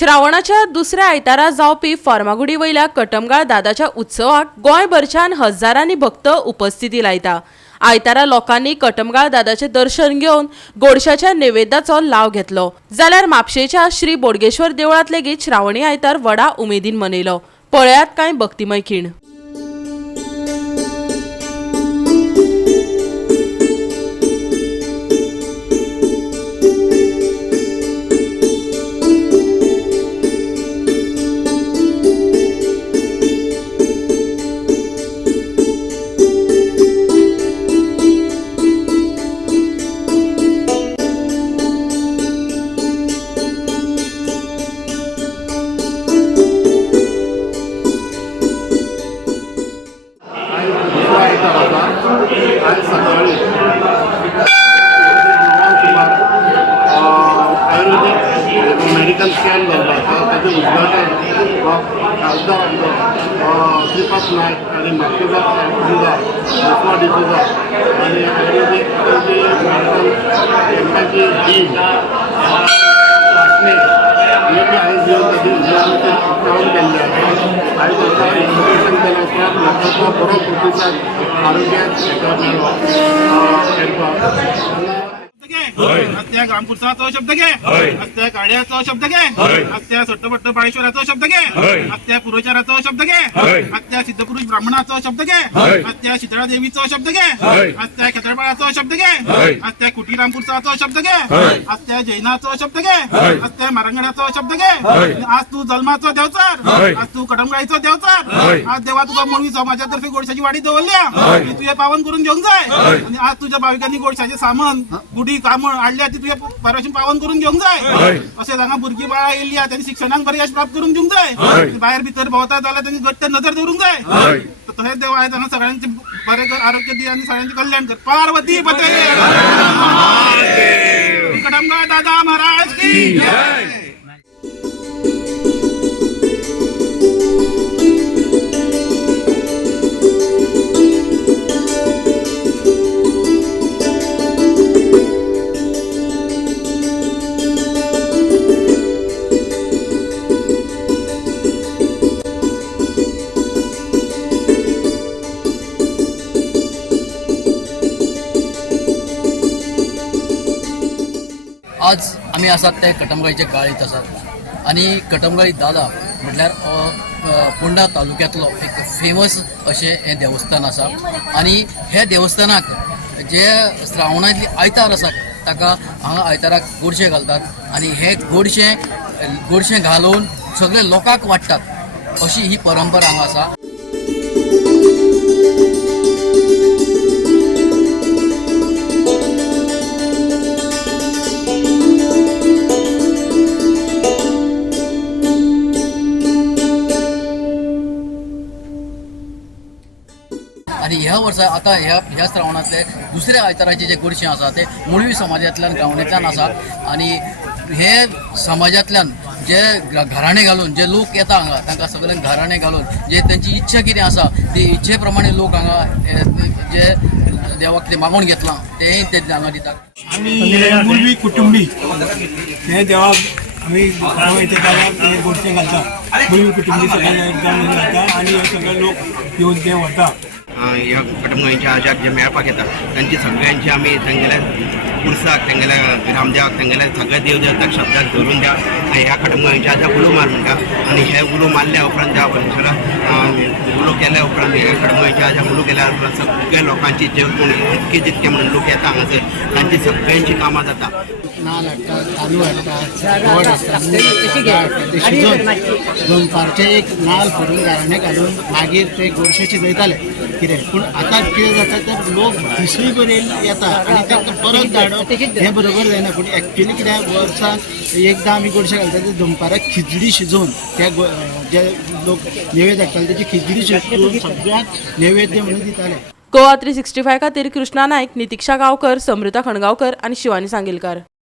श्रावणाच्या दुसऱ्या आयतारा जावपी फार्मागुडी वयल्या कटमगाळ दादाच्या उत्सवाक गोंयभरच्यान हजारांनी भक्त उपस्थिती लायता। आयतारा लोकांनी कटमगाळ दादाचे दर्शन घेवन गोडशाच्या नैवेद्याचो लाव घेतलो। जाल्यार म्हापशेच्या श्री बोडगेश्वर देवळांत लेगीत श्रावणी आयतार व्हडा उमेदीन मनयलो। पळयात कांय भक्तिमय खीण। आज सकाळी आयुर्वेदिक मेडिकल स्कॅन जाल्लो आसा ताचें उद्घाटन खासदार श्रीपाद नायक आनी म्हापशेकार डिसोजा डिसोजा आनी आयुर्वेदिक मेडिकल कॅम्पाची टीम आयज येवन ताचेर उक्तावण केल्लें आसा। आयज आसा इनोग्रेशन केल्या उपरांत लोकांचो बरो प्रतिसाद आरोग्याक मेळ्ळो कॅम्पाक। हत्या ग्रामपुरसाचो शब्द घे, हत्या काड्याचो शब्द घे, हत्या सट्टपट्ट बाळेश्वराचो शब्द घे, हत्या पुरोचाराचो शब्द घे, हत्या सिद्धपुरुष ब्राह्मणाचो शब्द घे, हत्या शीतळा देवीचो शब्द घे, हत्या खेतळपाळाचो शब्द घे, हत्या कुटीरामपुरसाचो शब्द घे, हत्या जैनाचो शब्द घे, हत्या मारंगडाचो शब्द घे। आज तू जल्माचो देवचार, आज तू कटमगाळीचो देवचार, आज देवा तुका मोळवी समाजातर्फे गोडशाची वाडी दवरल्या ती तुझे पावन करून घेऊन जाय। आणि आज तुझ्या भाविकांनी गोडशाचे सामान गुडी कामळ हाडल्या ती तुझ्या परवानगी पावन करून घेऊन जाय। अशें हांगा भुरगीं बाळां येयली त्यांनी शिक्षणाक बरें यश प्राप्त करून दिवंक जाय। भायर भितर भोंवता जाल्यार त्यांनी घट्ट नजर दवरूंक जाय। तशेंच देव आयज हांगा सगळ्यांचे बरें कर, आरोग्य दी आनी सगळ्यांचे कल्याण कर। पार्वती पते कटमगाळ दादा महाराज की जय। आज आम्ही आसात ते कटमगाळीचे गाळीत आसात आणि कटमगाळी दादा म्हटल्यार फोंडा तालुक्यांतलो एक फेमस अशें हें देवस्थान आसा। आणि हे देवस्थानाक जे श्रावणांतली आयतार आसा ताका हांगा आयताराक गोडशे घालतात आणि हे गोडशें घालून सगळे लोकांक वाडटात अशी ही परंपरा हांगा आसा। आणि ह्या वर्सा आता ह्या श्रावणातले दुसऱ्या आयताराचे जे गोडशें आसा ते मुळवी समाजांतल्यान गांवणेंतल्यान आसा। आणि हे समाजांतल्यान जे घराणे घालून जे लोक येता हांगा तांकां सगळ्यांक घराणे घालून जे तांची इच्छा कितें आसा ती इच्छे प्रमाणे लोक हांगा जे देवाक ते मागून घेतलां तेंय ते हांगा दितात। आमी मुळवी कुटुंबी हे देवाक आम्ही ते गोडशें घालता। मुळवी कुटुंबी सगळे एकदम घालता आणि हे सगळे लोक येवन ते व्हरता। ह्या कटमगाळीच्या आजाक जे मेळपाक येता तांची सगळ्यांची आमी तांगेल्या पुरसाक तांगेल्या रामदेवाक तांगेल्या सगळ्या देव देवताक शब्दाक धरून द्या। आनी ह्या कटमगाळीच्या आजाक उलो मार म्हणटा आनी हे उलो मारल्या उपरांत त्या परमेश्वराक उलो केल्या उपरांत हे कटमगाळीच्या आजाक उलो केल्या उपरांत सगळ्या लोकांची जे कोण इतके जितके म्हणून लोक येता हांगासर तांची सगळ्यांची कामां जाता। नाल हाडटात, तांदूळ हाडटात, गोड हाडटात, ते शिजोवन दनपारचे एक नाल भरून घराणे घालून मागीर ते गोडशे शिजयताले कितें। पूण आतां कितें जाता तर लोक दिसूय बरे येता आनी तांकां परत धाडप हें बरोबर जायना। पूण एक्चुली कितें वर्सान एकदां आमी गोडशे घालता ते दनपाराक खिचडी शिजोवन त्या जे लोक नेवेद हाडटाले तेची खिचडी शिजोवन सगळ्यांक नैवेद्य म्हणून दिताले। गोवा 365 खातीर कृष्णा नायक, नितिक्षा गांवकर, समृता खणगांवकर आनी शिवानी सांगेलकार।